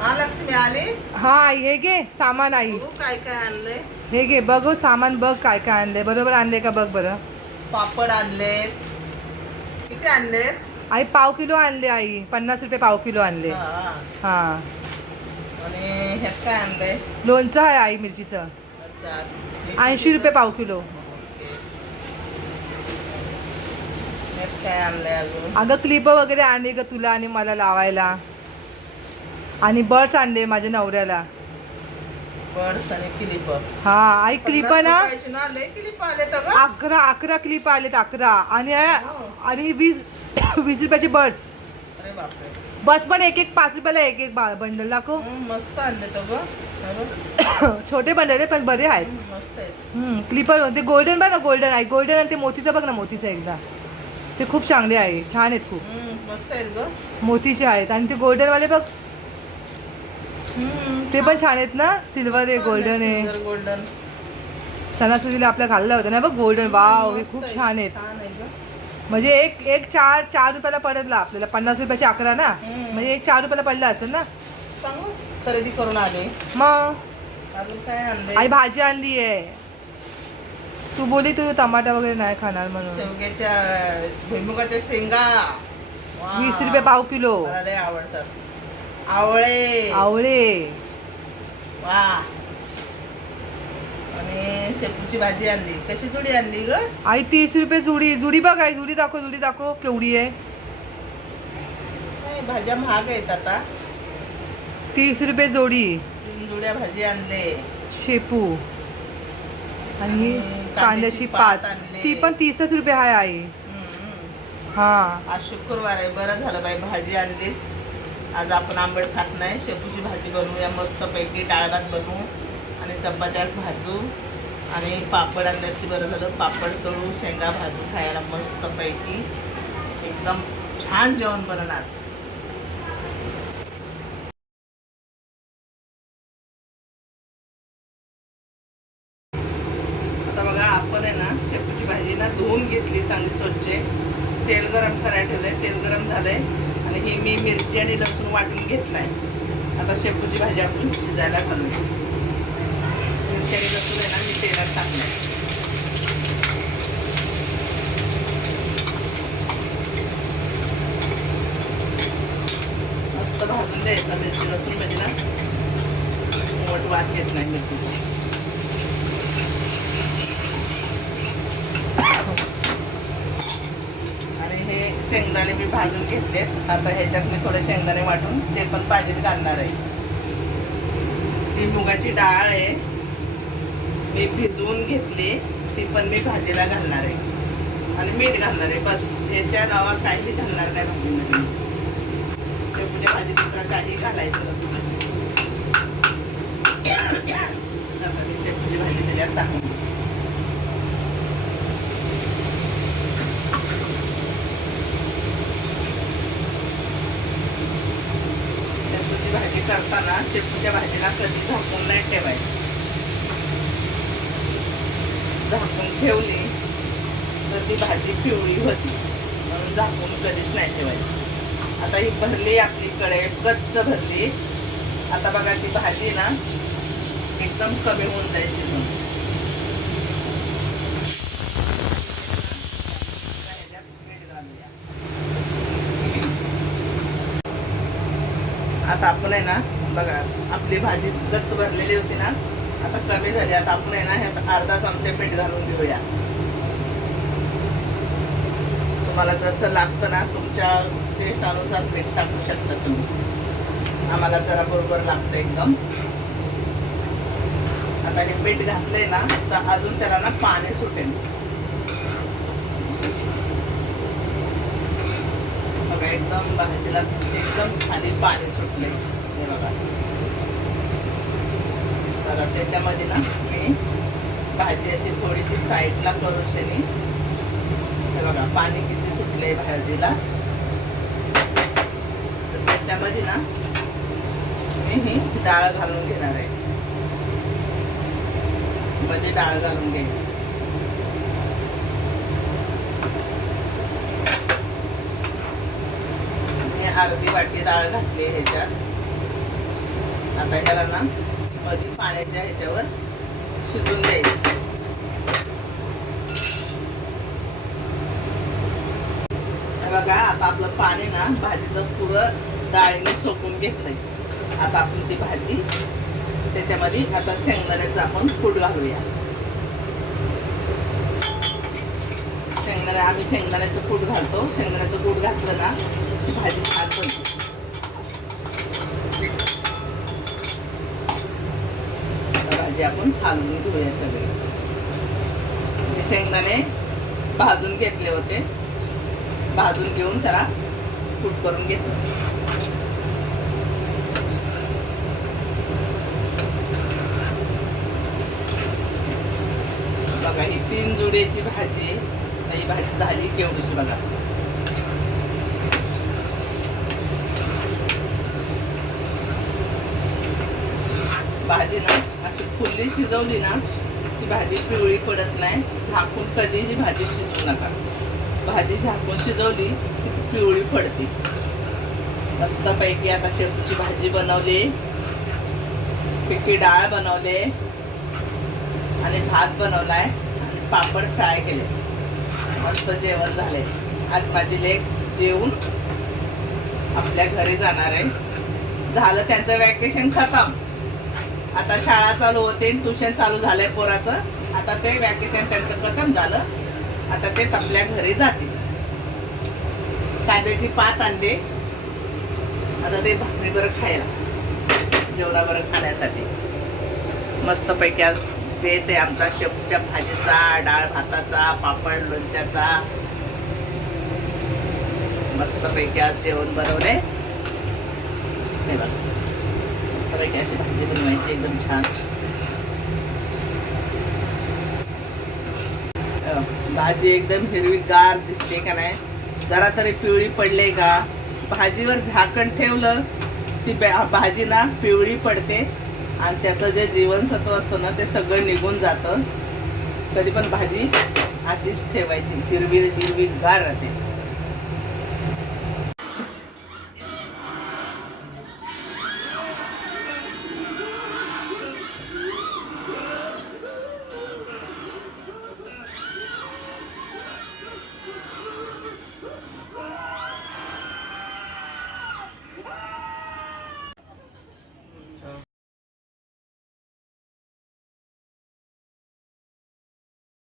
हा लक्ष्मी आली. हा आई हे घे सामान आई. बघू काय काय आणलंय. हे घे बघ हो, सामान बघ काय काय आणलंय. बरोबर आणले का बघ बरं. पापड आणलेत. किती आणलेत. आई ₹1 आणले आई. 50 रुपये ₹1 आणले. हा हा आणि ह्यात काय आणलंय. लोणचं आहे आई मिरचीचं. अच्छा 80 रुपये ₹1. ओके. ह्यात काय आणलंय अजून. अगं क्लिप वगैरे आणली ग तुला आणि मला लावायला. आणि बर्ड्स आणले माझ्या नवऱ्याला. पर्स आणि क्लिप. हा आई क्लिप ना लय क्लिप आले तर 11 क्लिप आलेत 11 आणि 20 रुपयाचे बर्ड्स. अरे बापरे. बस पण एक 5 रुपयाला एक बंडल दाखव. मस्त आणले तो ग. छोटे बंडल आहे पण बरे आहेत. मस्त आहेत. क्लिपर ते गोल्डन बघ ना. गोल्डन आहे गोल्डन आणि ते मोतीचं बघ ना. मोतीचं एकदा ते खूप चांगले आहे. छान आहेत खूप. मस्त आहेत ग. मोतीचे आहेत आणि ते गोल्डनवाले बघ ते पण छान आहेत ना. सिल्वर आहे गोल्डन आहे. गोल्डन सणासुदीला आपल्या घालला होता ना बघ गोल्डन. वाव हे खूप छान आहेत. म्हणजे एक 4 रुपयाला पडला आपल्याला. 50 रुपयाचे 11 ना. म्हणजे एक 4 रुपयाला पडला असेल ना. चांगलंच खरेदी करून आले. मग अजून काय आणले. आई भाजी आणली आहे. तू बोली तू टमाटा वगैरे नाही खाणार म्हणून. शेवग्याच्या भुईमुगाच्या शेंगा 20 रुपये ₹1 मला लय आवडतात. आवळे आवळे वा. आणि शेपूची भाजी आणली. कशी जुडी आणली ग. आई 30 रुपये जुडी. जुडी बघ आई. जुडी दाखव केवढी आहे. नाही भाज्या महाग आहेत आता. 30 रुपये जोडी. 3 जुड्या भाजी आणले. शेपू आणि कांद्याची पात आणली. ती पण 30 रुपये आहे आई. हा आज शुक्रवार आहे. बरं झालं बाई भाजी आणलीच. आज आपण आंबट खात नाही. शेपूची भाजी बनवूया मस्तपैकी. डाळ भात बनवू आणि चपात्या भाजू आणि पापड आणले की बरं झालं. पापड तळू शेंगा भाजू खायला मस्तपैकी. एकदम छान जेवण बनन आज. आता बघा आपण आहे ना शेपूची भाजी ना धुवून घेतली चांगली स्वच्छ. तेल गरम करायला ठेवलंय. तेल गरम झालंय आणि ही मी मिरची आणि लसूण वाटून घेतलाय. आता शेपूची भाजी आपण शिजायला घालूया. मिरची आणि लसूण आहे ना मी तेलात टाकलंय. मस्त भाजून द्यायचा मिरची लसूण म्हणजे ना मोठ वास येत नाही मिरचीचा. शेंगदाणे मी भाजून घेतलेत. आता ह्याच्यात मी थोडे शेंगदाणे वाटून ते पण भाजीत घालणार आहे. ती मुगाची डाळ आहे मी भिजवून घेतली. ती पण मी भाजीला घालणार आहे आणि मीठ घालणार आहे. बस ह्याच्या नावा काही घालणार नाही भाजीमध्ये. शेपूच्या भाजी दुसरा काही घालायचं नसतं. आता मी शेपूची भाजी त्याच्यात टाकून भाजी करताना शेपूच्या भाजीला कधी झाकून नाही ठेवायचं. झाकून ठेवली तर ती भाजी पिवळी होती म्हणून झाकून कधीच नाही ठेवायची. आता ही भरली आपली कढई गच्च भरली. आता बघा ती भाजी ना एकदम कमी होऊन जायची. आता आपण आहे ना बघा आपली भाजी गच्च भरलेली होती ना आता कमी झाली. आता आपण आहे ना ह्यात अर्धा चमचा मीठ घालून घेऊया. तुम्हाला जसं लागतं ना तुमच्या टेस्टानुसार मीठ टाकू शकता तुम्ही. आम्हाला जरा बरोबर लागतं एकदम. आता हे मीठ घातलंय ना तर अजून त्याला ना पाणी सुटेल. एकदम भाजीला एकदम खाली पाणी सुटले. हे बघा आता त्याच्यामध्ये ना मी भाजी अशी थोडीशी साईडला करून शेनी. हे बघा पाणी किती सुटले भाजीला. तर त्याच्यामध्ये ना मी ही डाळ घालून घेणार आहे. म्हणजे डाळ घालून घ्यायची. अर्धी वाटी डाळ घातली ह्याच्यात. आता ह्याला ना मध्ये पाण्याच्या ह्याच्यावर शिजून द्यायचं. हे बघा आता आपलं पाणी ना भाजीचं पुरं डाळीने सोकून घेतलंय. आता आपण ती भाजी त्याच्यामध्ये आता शेंगदाण्याचं आपण कूट घालूया. आम्ही शेंगदाण्याचं कूट घालतो. शेंगदाण्याचं कूट घातलं ना ती भाजी छान बनते. भाजी आपण हलवून घेऊया सगळे. हे शेंगदाणे भाजून घेतले होते. भाजून घेऊन त्याला कूट करून घेतलं. बघा ही 3 जुड्याची भाजी आहे. ही भाजी झाली केवढीशी बघा. भाजी ना अशी फुल्ली शिजवली ना ती भाजी पिवळी पडत नाही. झाकून कधीही भाजी शिजवू नका. भाजी झाकून शिजवली की ती पिवळी पडते. मस्तपैकी आता शेपूची भाजी बनवली, पिठी डाळ बनवले आणि भात बनवलाय आणि पापड फ्राय केले. मस्त जेवण झाले. आज माझी लेक जेवून आपल्या घरी जाणार आहे. झालं त्यांचं वॅकेशन खतम. आता शाळा चालू होते, ट्युशन चालू झालंय पोराचं. आता ते वॅकेशन त्यांचं खतम झालं. आता तेच आपल्या घरी जातील. कांद्याची पात आणली. आता ते भाकरी बरं खायला, जेवणा बरं खाण्यासाठी. मस्तपैकी आज बेत आहे आमचा शेपूच्या भाजीचा, डाळ भाताचा, पापड लोणच्याचा. मस्तपैकी आज जेवण बनवले. हे बघा मस्तपैकी अशी भाजी बनवायची एकदम छान. भाजी एकदम हिरवीगार दिसते का नाही. जरा तरी पिवळी पडले का. भाजीवर झाकण ठेवलं ती भाजी ना पिवळी पडते आणि त्याचं जे जीवनसत्व असतं ना ते सगळं निघून जातं. कधी पण भाजी अशीच ठेवायची, हिरवी हिरवीगार राहते.